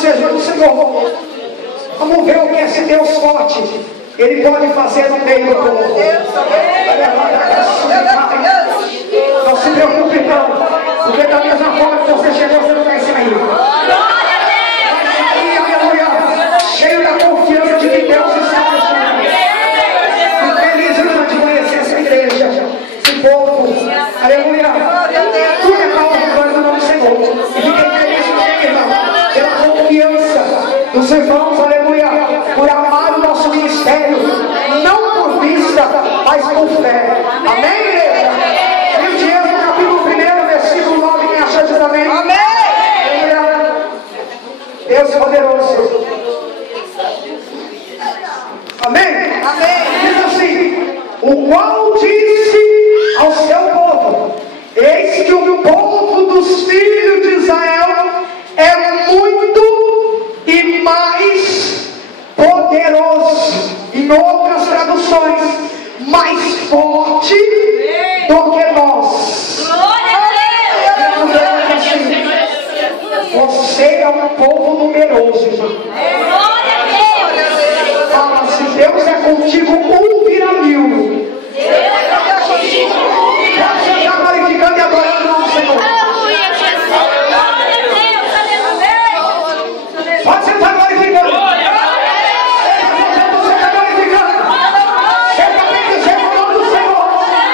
seja do Senhor. Vamos ver o que esse Deus forte Ele pode fazer no meio do povo. Não se preocupe não, porque da mesma forma que você chegou, você não vai sair. Aleluia, cheio da confiança de que Deus está abençoando. E feliz de conhecer essa igreja, esse povo. Aleluia, tudo é para a glória do nome do Senhor. E fiquem felizes também, irmão, pela confiança dos irmãos, aleluia, por amar o nosso ministério, não por vista, mas por fé. Amém, igreja? Livro de Êxodo, capítulo 1, versículo 9, quem achou diz amém? Amém! Deus poderoso. Amém? Amém! Diz assim: o qual disse ao seu povo: eis que o povo dos filhos de Israel é muito e mais poderoso. Em outras traduções, mais forte do que nós. Glória a Deus! Você é um povo numeroso, irmão. Glória a Deus! Fala, se Deus é contigo, 1 vira 1000. Deus é contigo, 1 vira 1000. Você está glorificando e adorando o nome do Senhor. Aleluia, Jesus! Glória a Deus! Aleluia! Pode você estar glorificando. Glória a Deus! Você está glorificando. Você está bendizendo o nome do Senhor.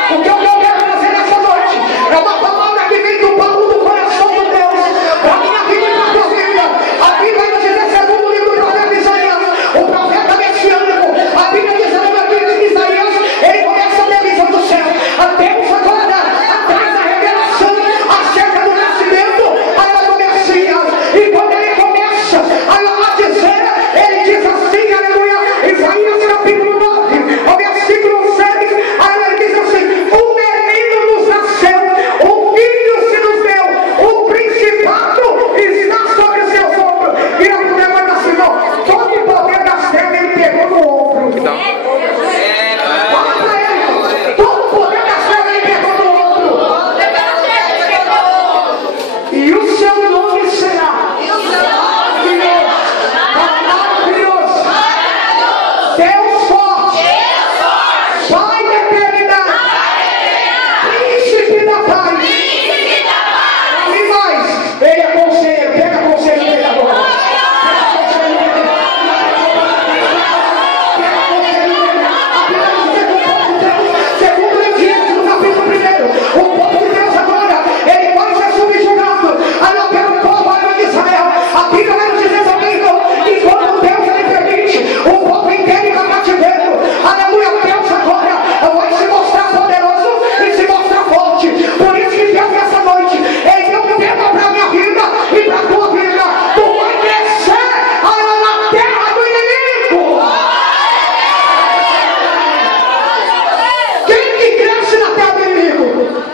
Porque o que eu quero fazer nessa noite é uma palavra que vem do baú do coração de Deus para a minha vida e para a tua vida. A Bíblia nos diz, segundo o livro do profeta Isaías, o profeta messiânico, a Bíblia diz no livro de Isaías, ele começa a televisão do céu. A Deus agora traz a revelação acerca do nascimento do Messias. E quando ele começa a dizer, ele diz assim, aleluia, Isaías capítulo 9, ao versículo 6, aí ele diz assim: um menino nos nasceu, um filho se nos deu, o principado está sobre seus ombros. E a mulher vai assim, não, todo o poder das trevas ele pegou no ombro. Fala pra ele, todo o poder das trevas ele pegou no ombro. E o seu nome será maravilhoso, Deus forte, Pai da eternidade, Príncipe da paz. E mais, ele é conselheiro. Pega conselho dele agora. Pega conselho dele. A Bíblia diz que o povo de Deus, segundo o livro de Êxodo, no capítulo 1, o povo de Deus agora, ele pode ser subjugado pelo povo de Israel. A Bíblia vai nos dizer também que quando Deus ele permite o povo inteiro ir para cativeiro, aleluia, Deus agora vai se mostrar poderoso e se mostrar forte. Por isso que Deus nessa noite, ele deu um tema para a minha vida e para a tua vida. Tu vai crescer na terra do inimigo. Quem que cresce na terra do inimigo?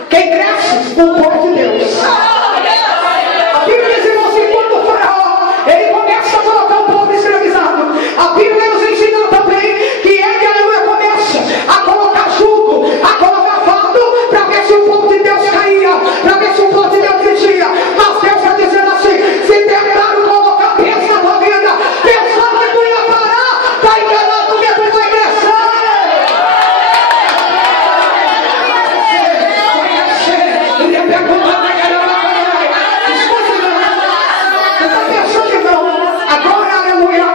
Quem cresce? O povo de Deus. A Bíblia diz, irmãos, que quando o faraó ele começa a colocar o povo escravizado, a Bíblia nos ensina também que ele, aleluia, começa a colocar jugo, a colocar fardo, para ver se o povo de Deus caía, para ver se o povo de Deus descia. Mas Deus está dizendo assim: se tentaram colocar peso na tua vida, pensando que tu ia parar, está enganado, porque tu vai crescer. Ele é perguntado, você está pensando que não? Agora, aleluia,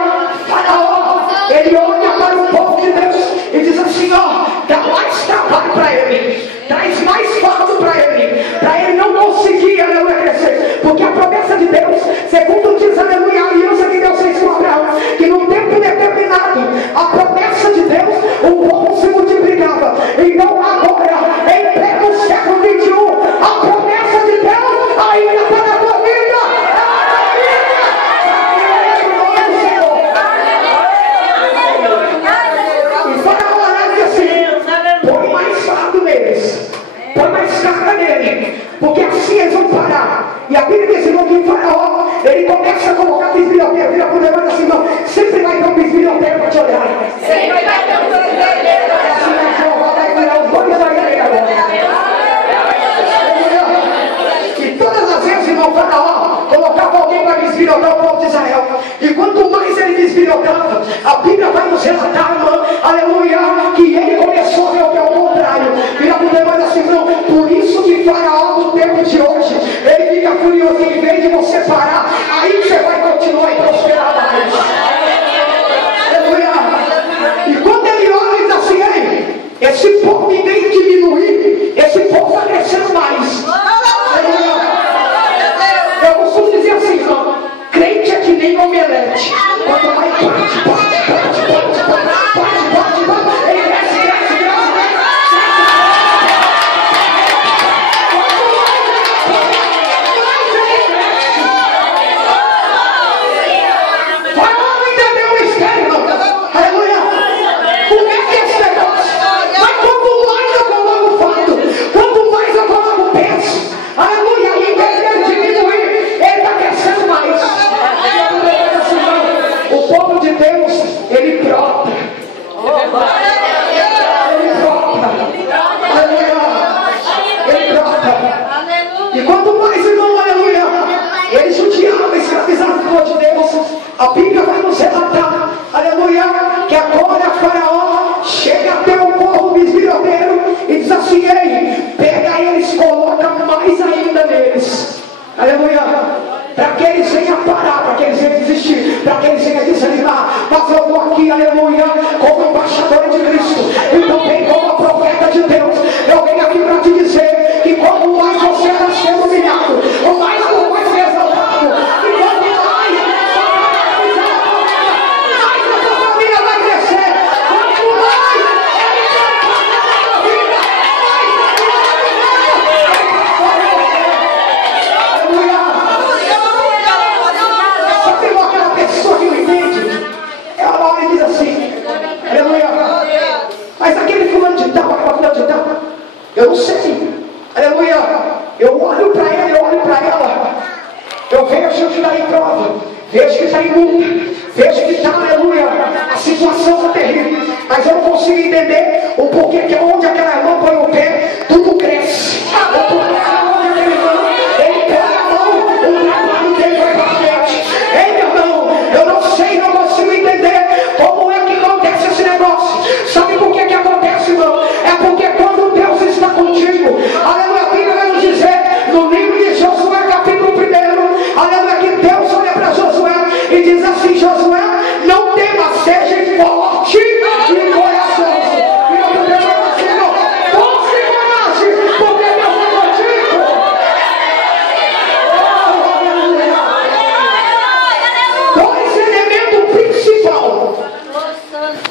Faraó, ele olha para o povo de Deus e diz assim: ó, dá mais trabalho para ele, traz mais fardo para ele não conseguir, aleluia, crescer. Porque a promessa de Deus, segundo diz, aleluia, a aliança que Deus fez com Abraão, que num tempo determinado, a promessa de Deus, o povo se multiplicava. Então agora, em pleno século 21, a promessa de Deus ainda está na tua vida. E Faraó lá diz assim: põe mais fardo neles, põe mais carga nele, porque assim eles vão parar. E a Bíblia diz que o Faraó, ele começa a colocar bisbilhoteiro, vira por demais assim, não, sempre vai ter um bisbilhoteiro para te olhar. Sempre vai ter um bisbilhoteiro para te olhar. E todas as vezes, irmão, Faraó colocava alguém para bisbilhotar o povo de Israel. E quanto mais ele bisbilhotava, a Bíblia vai nos relatar, irmão, aleluia, que ele começou a ver o que é o contrário. Vira para o demônio assim, não, por isso que Faraó no tempo de hoje, ele fica furioso, em vez de você parar, aí você vai continuar e prosperar mais. Aleluia. E quando ele olha e diz assim, ei, esse povo, em vez de diminuir, esse povo está crescendo mais. Eu costumo dizer assim, irmão, crente é que nem omelete. Quando vai bate, ele cresce. Vai lá, não entendeu o mistério, irmão. Aleluia. Como é que é esse negócio? Mas quanto mais eu coloco fardo, quanto mais eu coloco peso, aleluia, e em vez de ele diminuir, ele está crescendo mais. O povo de Deus, ele brota. Ele brota. Ele brota. E quanto mais, irmão, aleluia, ele judiava, escravizava o povo de Deus, a Bíblia vai nos relatar, aleluia, que agora Faraó chega até o povo bisbilhoteiro e diz assim, ei, pega eles, coloca mais ainda neles, aleluia, para que eles venham parar, para que eles venham desistir, para que eles venham desanimar. Mas eu estou aqui, aleluia, como embaixador de Cristo e também como profeta de Deus. Eu venho aqui para te dizer que quanto mais você está sendo humilhado, o mais você vai ser exaltado, e quanto mais a sua família vai crescer, quanto mais só tem aquela pessoa que não entende. Ela olha e diz assim, aleluia, mas aquele fulano de tal, aquela fulano de tal, eu não sei, aleluia, eu olho para ele, eu olho para ela, eu vejo que está em prova, vejo que está em luta, vejo que está, aleluia, a situação está terrível, mas eu não consigo entender o porquê que onde aquela irmã põe o pé, tudo cresce. O porquê que onde aquele irmão, ele põe a mão, o trabalho dele vai para frente. Ei, meu irmão, eu não sei, não consigo entender como é que acontece esse negócio. Sabe por que que acontece, irmão? É porque quando Deus está contigo, aleluia, a Bíblia vai nos dizer, no livro de Josué, capítulo 1, aleluia, que Deus olha para Josué e diz assim, Josué, não tema, seja forte e corajoso. E eu estou dizendo assim, não, forte e coragem, porque Deus é contigo. Dois elementos principais,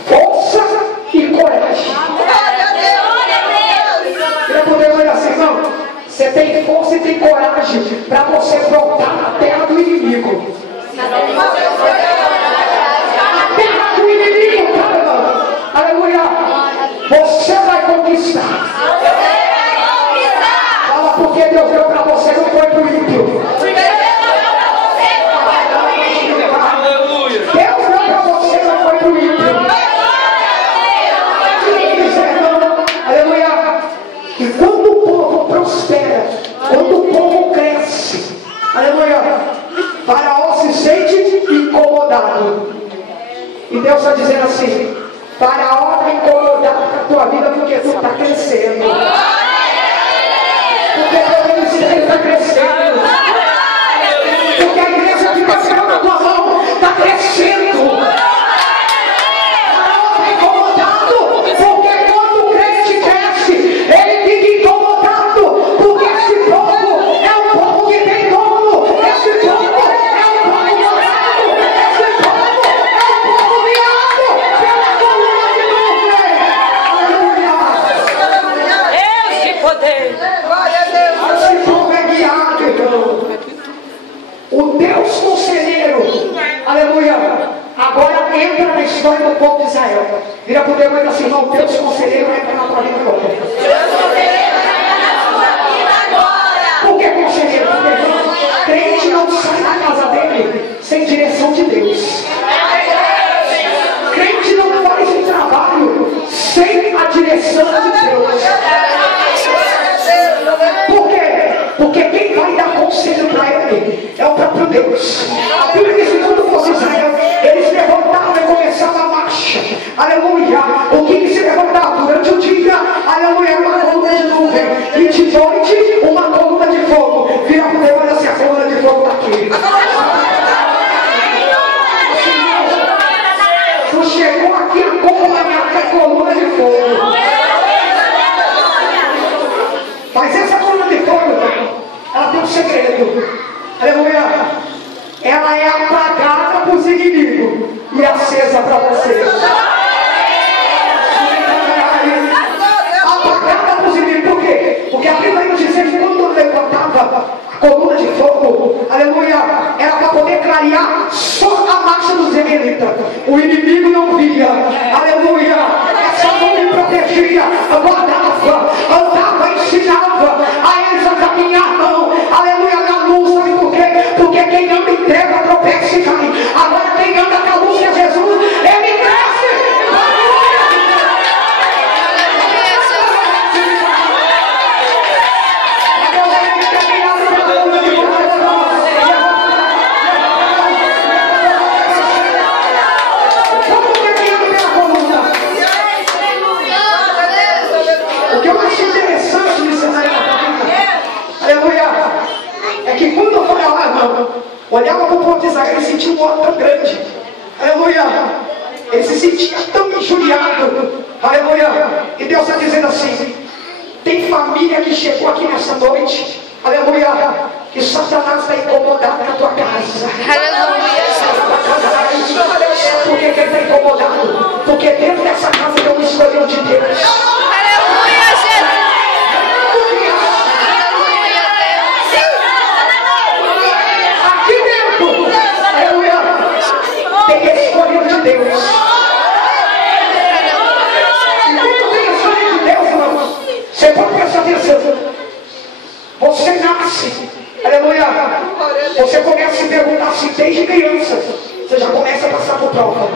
força e coragem. Eu poder olhar assim, não, você tem força e tem coragem para você brotar na terra do inimigo. A terra do inimigo, cara, aleluia, você vai conquistar. Fala, porque Deus deu para você, não foi para o ímpio. Deus deu para você, não foi para o ímpio. Aleluia. E quando o povo prospera, quando o povo cresce, aleluia, Faraó se sente incomodado. E Deus está dizendo assim, Faraó está incomodado com a tua vida porque tu está crescendo. Porque teu ministério está crescendo. Porque a igreja que está na tua mão está crescendo. Faraó está incomodado porque quando o crente cresce, ele fica incomodado. Porque esse povo é um povo que tem dono. Esse povo é um povo morado. Esse povo é um povo guiado pela coluna de nuvem. Aleluia. Esse poder. Esse povo é guiado, irmão. O Deus conselheiro, aleluia, agora entra na história do povo de Israel. Vira para o Deus e diz assim, irmão, o Deus conselheiro entra na tua vida agora. Por que conselheiro? Porque crente não sai da casa dele sem direção de Deus. Crente não faz um trabalho sem a direção de Deus. Por quê? Porque quem vai dar conselho para ele é o próprio Deus. A Bíblia diz que quando fosse Israel, eles se levantavam e começavam a marcha. Aleluia. O que se levantava durante o dia, aleluia, era uma coluna de nuvem. E de noite, uma coluna de fogo. Vira para o demônio assim, a coluna de fogo está aqui. Tu chegou aqui acompanhado da coluna de fogo. Mas essa coluna de fogo, ela tem um segredo. Aleluia. Ela é apagada para os inimigos e acesa para você. Apagada para os inimigos. Por quê? Porque a Bíblia vai dizer que quando levantava a coluna de fogo, aleluia, era para poder clarear só a marcha dos israelitas. O inimigo não via. Aleluia. Essa nuvem protegia, guardava, andava, ensinava a eles a caminhar. Aleluia, na luz. Sabe por quê? Porque quem anda em treva tropeça e cai. Agora quem anda com a luz que é Jesus, ele cresce. O que eu acho interessante nisso aí, aleluia, é que quando eu olhava para o povo de Israel, ele sentia um ódio tão grande. Aleluia. Ele se sentia tão injuriado. Aleluia. E Deus está dizendo assim: tem família que chegou aqui nessa noite, aleluia, que Satanás está incomodado na tua casa. Aleluia. Sabe por que ele está incomodado? Porque dentro dessa casa tem um escolhido de Deus. Aleluia, Jesus. Tem escolhido de Deus. E quando tem escolhido de Deus, irmãos, você pode prestar atenção. Você nasce, aleluia. Você começa a se perguntar assim desde criança. Você já começa a passar por prova.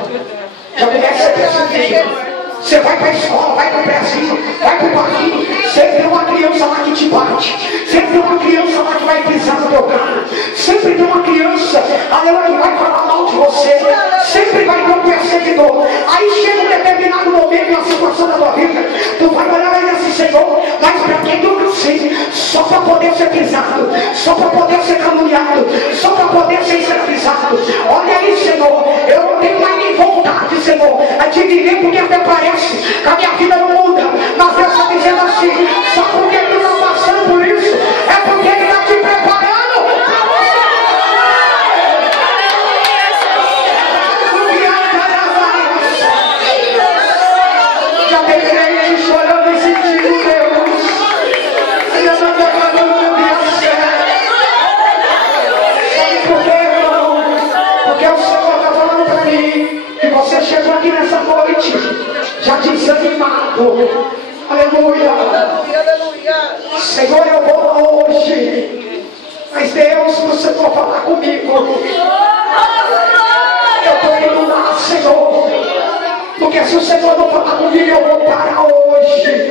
Já começa a perceber. Você vai para a escola, vai para o Brasil, vai para o parquinho. Sempre tem uma criança lá que te bate. Sempre tem uma criança lá que vai pisar no teu carro. Sempre tem uma criança, aleluia, que vai falar mal de você. Sempre vai ter um perseguidor. Aí chega um determinado momento na situação da tua vida, tu vai olhar e dizer assim: Senhor, mas para que eu não sei? Só para poder ser pisado, só para poder ser caluniado, só para poder ser escravizado. Olha aí, Senhor, eu não tenho mais nem vontade, Senhor, de viver, porque até parece que a minha vida não muda. Mas Deus está dizendo assim: só porque tu está passando por isso, é porque Ele está te preparando. Já tem gente chorando e sentindo Deus. Ainda não está falando no dia certo. Sabe por quê, irmão? Porque o Senhor está falando para mim que você chegou aqui nessa noite já desanimado. Aleluia. Senhor, eu vou lá hoje, mas Deus, se você for falar comigo, eu estou indo lá, Senhor, porque se o Senhor não falar comigo, eu vou parar hoje.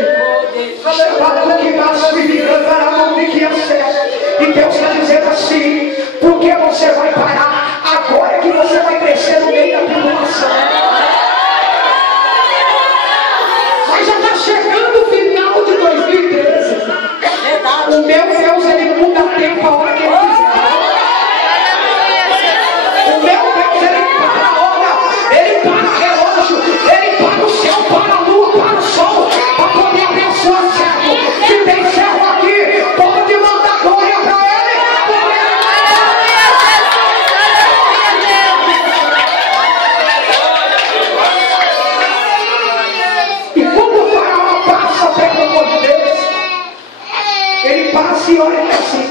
E Deus está dizendo assim: porque você vai parar agora que você vai crescer no meio da tribulação. Mas já está chegando o final de 2013. O meu Deus, ele muda tempo a hora que ele quiser. O meu Deus, ele para a hora, ele para o relógio, ele para o céu, para a lua, para o sol, para poder abençoar o servo. Se tem servo aqui, pode mandar glória para ele. E quando o faraó passa pelo amor de Deus, ele passa e olha assim: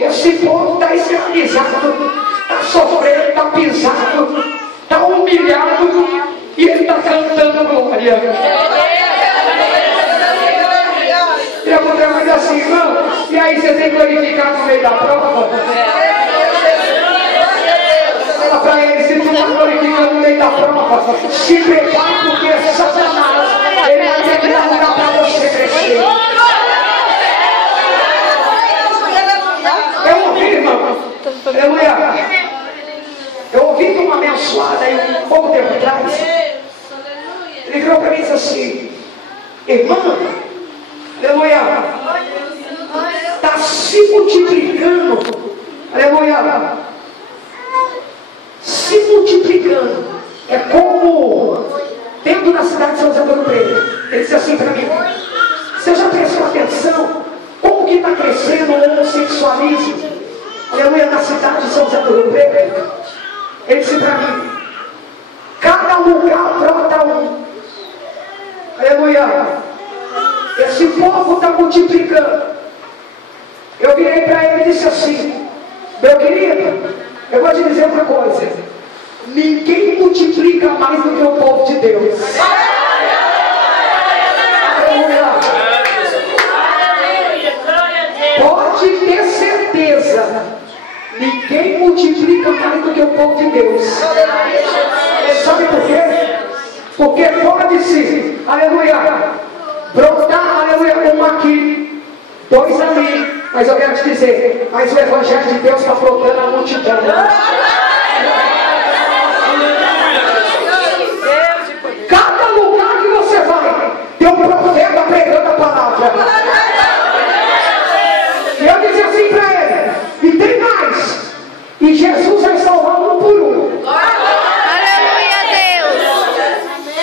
esse povo está escravizado, está sofrendo, está pisado, está humilhado, e ele está cantando glória. E a mulher vai dizer assim: irmão, e aí você tem que glorificar no meio da prova? Fala para ele: se tu está glorificando no meio da prova, se prepare, porque Satanás, ele vai ter que lugar para você crescer. Eu ouvi, irmão, Aleluia. Eu ouvi de uma abençoada aí um pouco tempo atrás. Ele virou para mim e disse assim: irmã, aleluia, está se multiplicando, aleluia, se multiplicando. É como dentro da cidade de São José do Rio Preto. Ele disse assim para mim: você já prestou atenção como que está crescendo o homossexualismo, aleluia, na cidade de São José do Rio Preto? Ele disse para mim: cada lugar brota um, aleluia, esse povo está multiplicando. Eu virei para ele e disse assim: meu querido, eu vou te dizer uma coisa, ninguém multiplica mais do que o povo de Deus. Pode ter certeza, ninguém multiplica mais do que o povo de Deus. Sabe por quê? Porque pode-se, aleluia, brotar, aleluia, um aqui, dois ali. Mas eu quero te dizer, mas o Evangelho de Deus está brotando a multidão. Cada lugar que você vai, tem um profeta pregando a palavra. E eu disse assim para ele: e tem mais, e Jesus vai salvar um por um. Aleluia, Deus.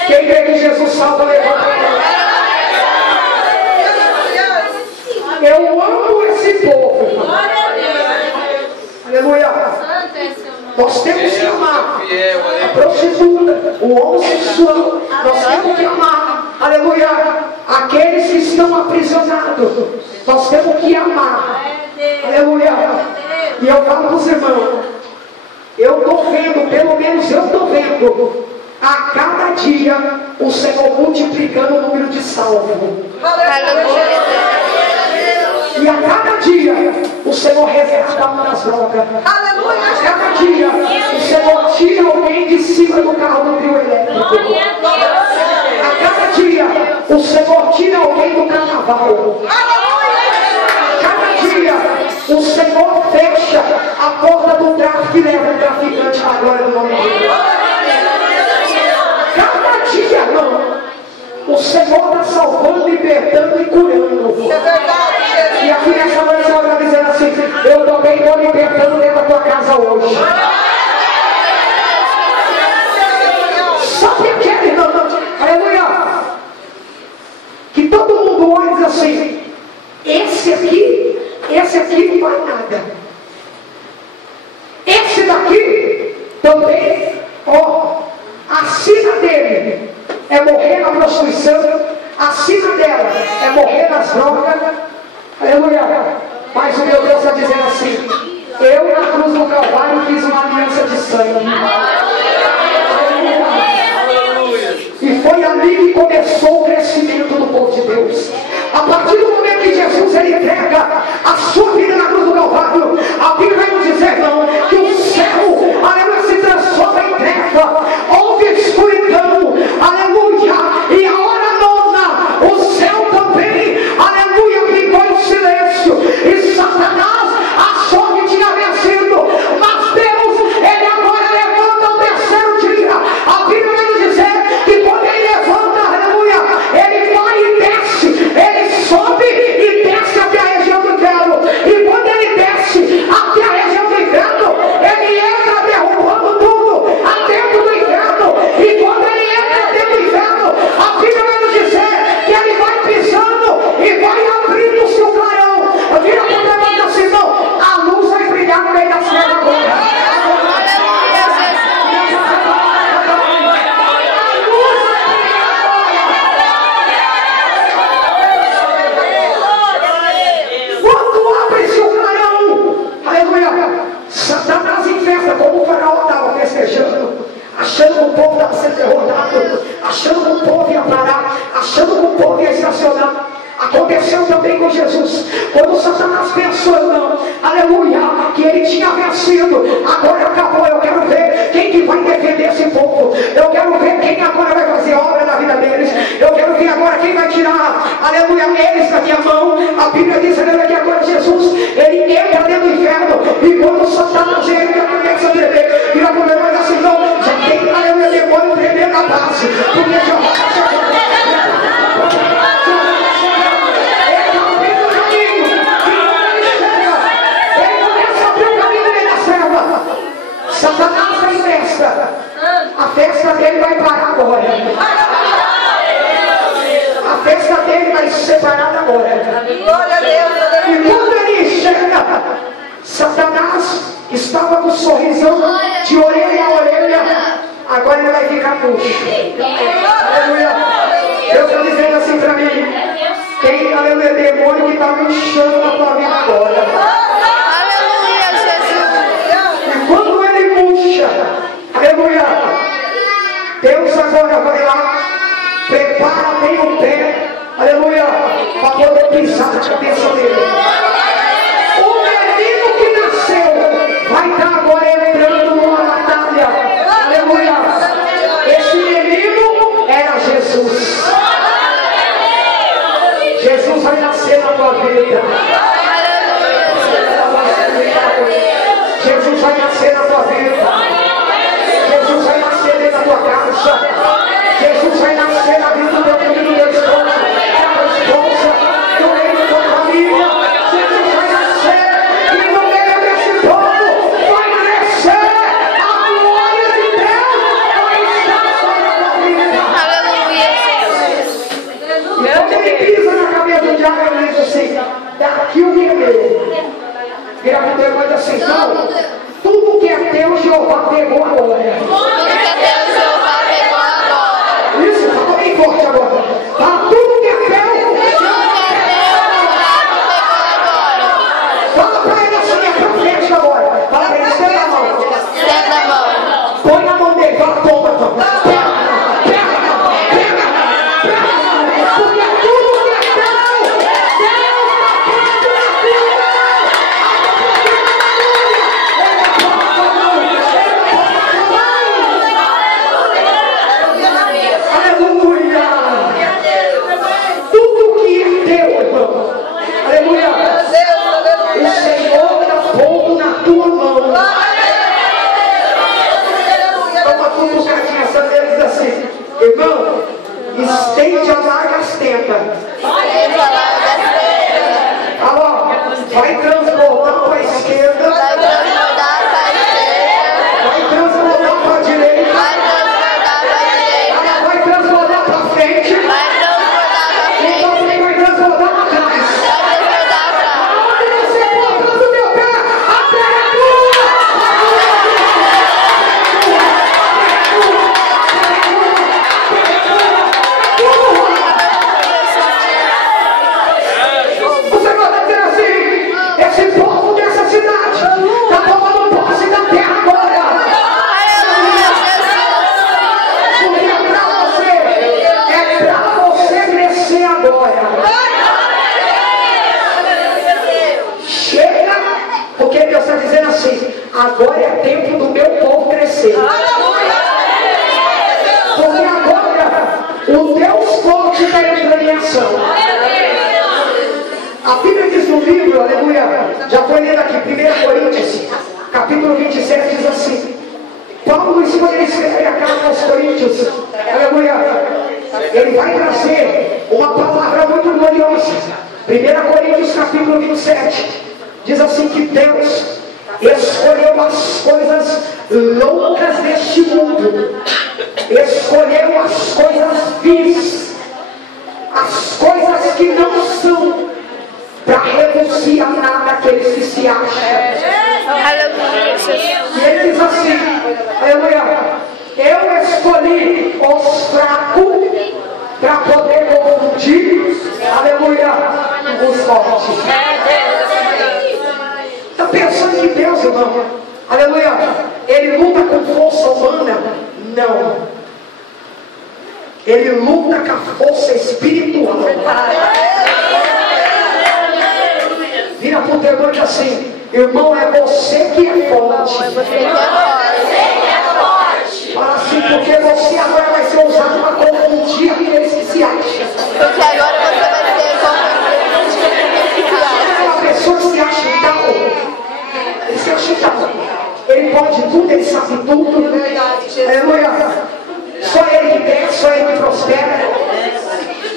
Quem crê que Jesus salva, levanta a mão. Eu amo esse povo. Aleluia. Nós temos que amar a prostituta, o homossexual. Nós temos que amar, aleluia, aqueles que estão aprisionados. Nós temos que amar, aleluia. E eu falo para os irmãos, eu estou vendo, pelo menos eu estou vendo, a cada dia o Senhor multiplicando o número de salvos. E a cada dia o Senhor resgata a alma das drogas. Aleluia. A cada dia o Senhor tira alguém de cima do carro do trio elétrico. A cada dia o Senhor tira alguém do carnaval. A cada dia o Senhor fecha a porta do tráfico e leva o traficante à glória do nome dele. Cada dia, irmão, o Senhor está salvando, libertando e curando. É verdade. E aqui nessa noite o Senhor está dizendo assim: eu também estou libertando dentro da tua casa hoje. Sabe aquele, irmão, aleluia, que todo mundo olha e diz assim: esse aqui não vai nada. Esse daqui também, ó, a sina dele é morrer na prostituição, a sina dela é morrer nas drogas. Aleluia. Mas o meu Deus está dizendo assim: eu na cruz do Calvário fiz uma aliança de sangue. E foi ali que começou o crescimento do povo de Deus. A partir do momento que Jesus ele entrega a sua vida na cruz do Calvário, a Bíblia vai nos dizer, irmão, que o céu, aleluia, se transforma em treva. Houve escuridão, aleluia. E a hora nona, o céu também, aleluia, ficou em silêncio. E Satanás achou que tinha vencido, mas Deus, ele agora levanta o terceiro dia. A Bíblia vai nos dizer que quando ele levanta, aleluia, ele vai e desce, ele sobe e desce até a região do inferno. E quando ele desce até a região do inferno, ele entra derrubando tudo dentro do inferno. E quando ele entra dentro do inferno, a Bíblia vai nos dizer que ele vai pisando e vai abrindo o seu clarão. Vira para o irmão e diz assim: não, a luz vai brilhar no meio das trevas agora. Satanás em festa, como o faraó estava festejando, achando que o povo estava sendo derrotado, achando que o povo ia parar, achando que o povo ia estacionar. Aconteceu também com Jesus. Quando Satanás pensou, não, aleluia, que ele tinha vencido, agora acabou. Eu quero ver quem que vai defender esse povo. Eu quero ver quem agora vai fazer obra na vida deles. Eu quero ver agora quem vai tirar, aleluia, eles da minha mão. A Bíblia diz, aleluia, que agora Jesus, ele entra dentro do inferno. E quando Satanás ele vai ficar murcho. Aleluia. Deus está dizendo assim para mim. Tem, aleluia, demônio que está murchando na tua vida agora. Aleluia, Jesus. E quando ele murcha, aleluia, Deus agora vai lá, prepara bem o pé, aleluia, para poder pisar na cabeça dele. O menino que nasceu vai estar agora entrando numa batalha, aleluia. Esse menino era Jesus. Jesus vai nascer na tua vida. Jesus vai nascer na tua vida. Jesus vai nascer dentro da tua casa. Jesus vai nascer na vida do teu filho, do teu esposo, da tua esposa, do meio da tua família. Jesus vai nascer e no meio desse povo vai crescer a glória de Deus. Vai estar sobre a tua vida. Aleluia. E quando ele pisa na cabeça do diabo, ele diz assim: daqui o que é meu. Vira para o teu irmão e diz assim: não, tudo que é teu, Jeová pegou agora. Tudo que é teu, Jeová pegou agora. Isso, fala bem forte agora. Fala, tudo que é teu, Jeová pegou agora. fala para ele assim, é para frente agora. Fala para ele, estenda a mão. Estenda a mão. Põe na mão dele, fala, toma, toma. Pega, porque tudo que é teu, Deus aleluia! Tudo que é teu, irmão. Aleluia! O Senhor está pondo na tua mão. Toma tudo que a criança dele diz assim: irmão, estende a largas tendas. Alô, vai transbordar para a esquerda. Vai transbordar para a esquerda. Vai transbordar para a direita. Vai transbordar para a direita. Ela vai transbordar para frente. Vai transbordar para frente. Então também vai transbordar para trás. Vai transbordar para Onde você for atrás do meu pé, a terra é tua. O Senhor está dizendo assim: esse povo dessa cidade está tomando posse da terra agora. Aleluia, Jesus. Porque é para você crescer agora. Chega, porque Deus está dizendo assim: agora é tempo do meu povo crescer. Porque agora o Deus forte está entrando em ação. A Bíblia diz no livro, aleluia, já foi lido aqui, 1 Coríntios, capítulo 27, diz assim: Paulo, quando ele escreve a carta aos Coríntios, aleluia, ele vai trazer uma palavra muito gloriosa. 1 Coríntios, capítulo 27, diz assim que Deus escolheu as coisas loucas deste mundo, escolheu as coisas vis, as coisas que não são, para reduzir a nada aqueles que se acham. Aleluia, Jesus. E ele diz assim, aleluia, eu escolhi os fracos para poder confundir, aleluia, os fortes. Está pensando que Deus, irmão, aleluia, ele luta com força humana? Não. Ele luta com a força espiritual. Vira para o teu irmão e diz assim: irmão, é você que é forte. Fala assim, porque você agora vai ser usado para confundir aqueles que se acham. Porque agora você vai ser como Aquela pessoa que se acha tal, ele se acha tal. Ele pode tudo, ele sabe tudo. Aleluia. Só ele que cresce, só ele que prospera.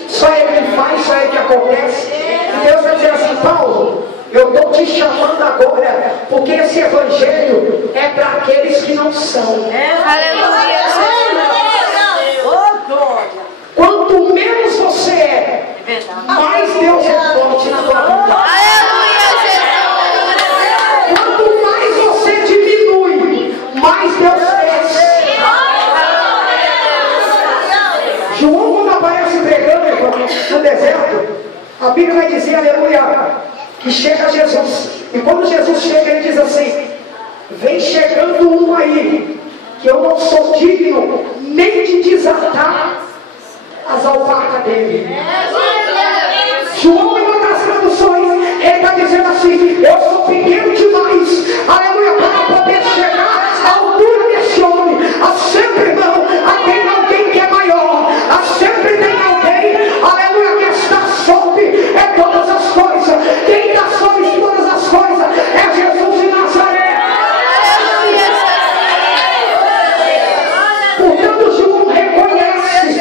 Só ele que faz, só ele que acontece. E Deus vai dizer assim: Paulo, eu estou te chamando agora, porque esse evangelho é para aqueles que não são. Aleluia, Quanto menos você é, mais Deus é forte na tua vida. Aleluia, Jesus. Quanto mais você diminui, mais Deus cresce. Bíblia vai dizer, aleluia, que chega Jesus. E quando Jesus chega, ele diz assim: vem chegando um aí, que eu não sou digno nem de desatar as alparcas dele. João, em uma das traduções, ele está dizendo assim: eu sou pequeno demais, aleluia, para poder chegar à altura desse homem. Há sempre, irmão, tem alguém que é maior, há sempre tem alguém, aleluia, que está sobre todas as coisas. Quem está sobre todas as coisas é Jesus de Nazaré. Portanto, João reconhece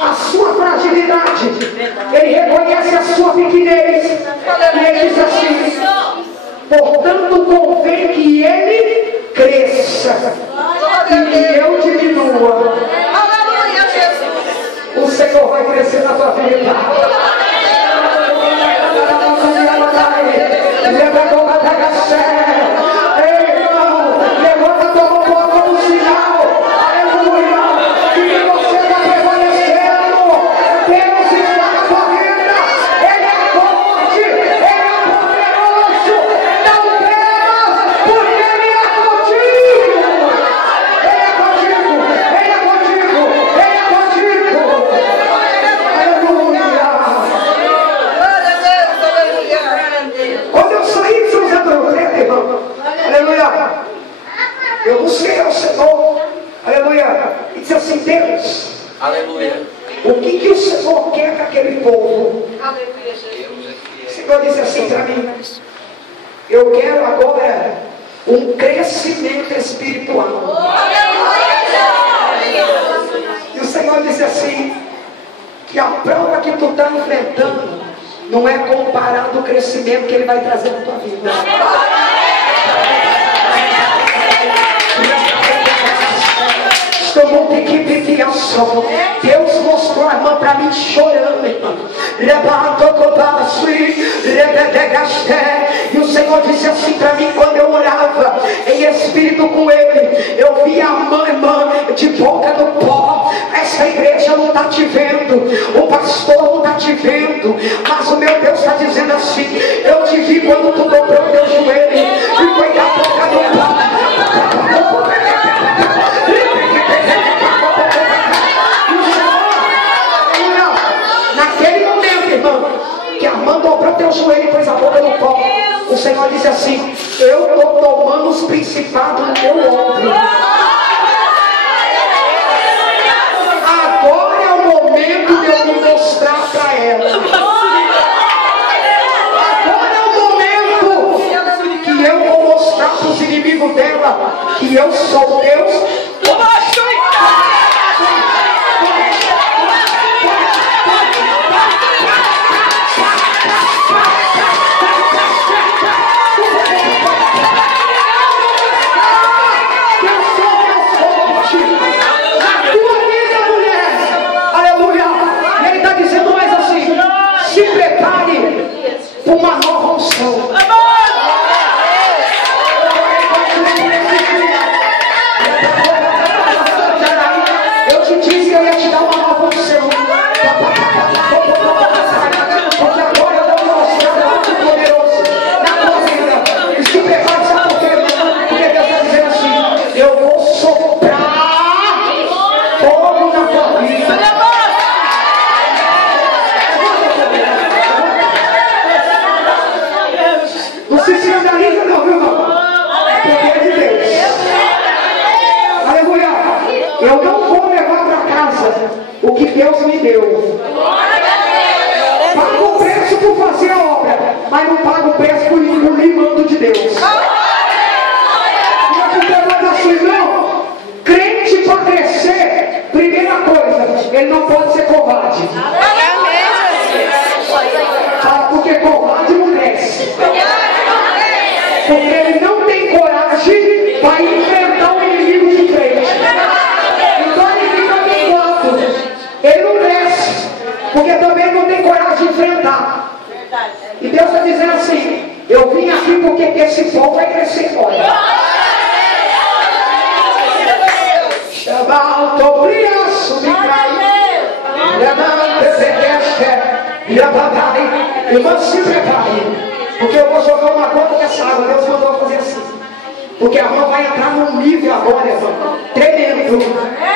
a sua fragilidade, ele reconhece a sua pequenez, e ele diz assim: portanto convém que ele cresça e que eu diminua. O Senhor vai crescer na tua vida. Levanta a tua mão como sinal, aleluia, que você está prevalecendo. Deus está na tua vida, Ele é forte, Ele é poderoso. Não temas, porque Ele é contigo. Ele é contigo, Ele é contigo, Ele é contigo. Aleluia. Quando eu saí de São José do Rio Preto, irmão, aleluia, eu busquei ao Senhor, aleluia, e disse assim: Deus, Aleluia. o que o Senhor quer com aquele povo? O Senhor disse assim para mim: eu quero agora um crescimento espiritual. E o Senhor disse assim: que a prova que tu está enfrentando não é comparado ao crescimento que Ele vai trazer na tua vida. Estou muito equipificação. Deus mostrou a irmã para mim chorando, irmão. E o Senhor disse assim para mim, quando eu orava em espírito com Ele, eu vi a irmã de boca no pó. Essa igreja não está te vendo, o pastor não está te vendo, mas o meu Deus está dizendo assim: eu te vi quando tu dobrou o teu joelho e foi da boca no pó. Naquele momento, irmão, que a mão dobrou teu joelho e pôs a boca no pó, o Senhor disse assim: eu estou tomando os principados no teu ombro. Agora é o momento de eu me mostrar para ela. Agora é o momento que eu vou mostrar para os inimigos dela que eu sou Deus. Uma nova unção. Eu te disse que eu ia te dar uma nova unção. Porque agora eu vou mostrar algo poderoso na tua vida. E se prepare, sabe por quê? Porque Deus está dizendo assim: eu vou soprar fogo na tua vida. Não se escandaliza não, meu irmão. Poder de Deus. Aleluia. Eu não vou levar para casa o que Deus me deu. Pago o preço por fazer a obra, mas não pago o preço por engolir mando de Deus. E eu te assim, não. Crente para crescer, primeira coisa, ele não pode ser covarde. Porque covarde não cresce. Porque ele não tem coragem para enfrentar o inimigo de frente. Então ele fica minguando. Ele não cresce, porque também não tem coragem de enfrentar. E Deus está dizendo assim: eu vim aqui porque esse povo vai crescer fora. Chamar o briaço, me cai. Levanta, se quer, Irmão, se prepare. Porque eu vou jogar uma gota dessa água. Deus mandou fazer assim. Porque a mão vai entrar num nível agora, irmão. Tremendo.